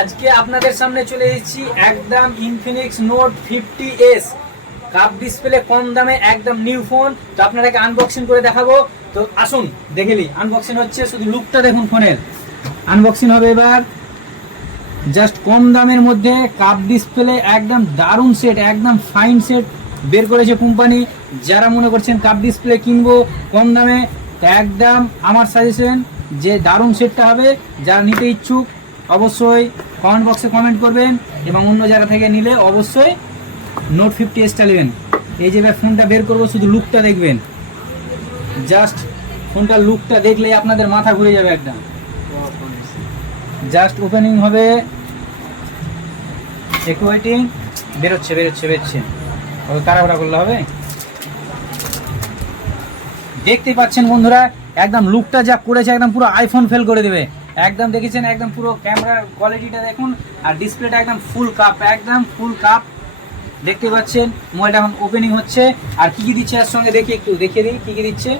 আজকে আপনাদের সামনে চলে এসেছি একদম ইনফিনিক্স নোট 50s কাপ ডিসপ্লে কম দামে একদম নিউ ফোন। তো আপনাদেরকে আনবক্সিং করে দেখাবো। তো আসুন দেখে নিই। আনবক্সিং হচ্ছে, শুধু লুকটা দেখুন ফোনের। আনবক্সিং হবে এবার। জাস্ট কম দামের মধ্যে কাপ ডিসপ্লে একদম দারুণ সেট, একদম ফাইন সেট বের করেছে কোম্পানি। যারা মনে করছেন কাপ ডিসপ্লে কিনবো কম দামে, একদম আমার সাজেশন যে দারুণ সেটটা হবে। যারা নিতে ইচ্ছুক অবশ্যই কমেন্ট বক্সে কমেন্ট করবেন, এবং অন্য জায়গা থেকে নিলে অবশ্যই নোট 50sটা নেবেন। এই যে এবার ফোনটা বের করবো, শুধু লুকটা দেখবেন। জাস্ট ফোনটার লুকটা দেখলেই আপনাদের মাথা ঘুরে যাবে একদম। জাস্ট ওপেনিং হবে, একটু ওয়েটিং। বেরোচ্ছে ওই তাড়াহুড়া করলে হবে। দেখতেই পাচ্ছেন বন্ধুরা, একদম লুকটা যা করেছে একদম পুরো আইফোন ফেল করে দেবে। একদম দেখেছেন, একদম পুরো ক্যামেরার কোয়ালিটিটা দেখুন, আর ডিসপ্লেটা একদম ফুল কাপ, একদম ফুল কাপ। দেখতে পাচ্ছেন মোবাইলটা এখন ওপেনিং হচ্ছে। আর কি কি দিচ্ছে এর সঙ্গে দেখি, একটু দেখিয়ে দিই কি কি দিচ্ছে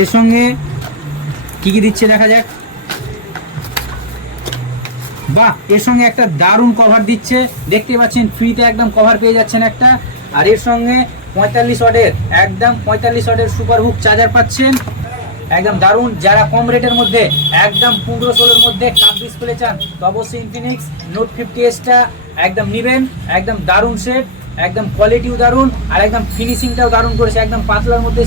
এর সঙ্গে। কি কি দিচ্ছে দেখা যাক। বাহ, এর সঙ্গে একটা দারুণ কভার দিচ্ছে। দেখতে পাচ্ছেন ফ্রিতে একদম কভার পেয়ে যাচ্ছেন একটা। আর এর সঙ্গে 45 ওয়াটের একদম 45 ওয়াটের সুপার হুক চার্জার পাচ্ছেন। একদম দারুণ। যারা কম রেটের মধ্যে একদম 15-16 মধ্যে কাপ ডিসপ্লে চান, তো অবশ্যই ইনফিনিক্স নোট 50sটা একদম নেবেন। একদম দারুণ সেট, একদম কোয়ালিটিও দারুণ, আর একদম ফিনিশিংটাও দারুণ করেছে। একদম পাতলার মধ্যে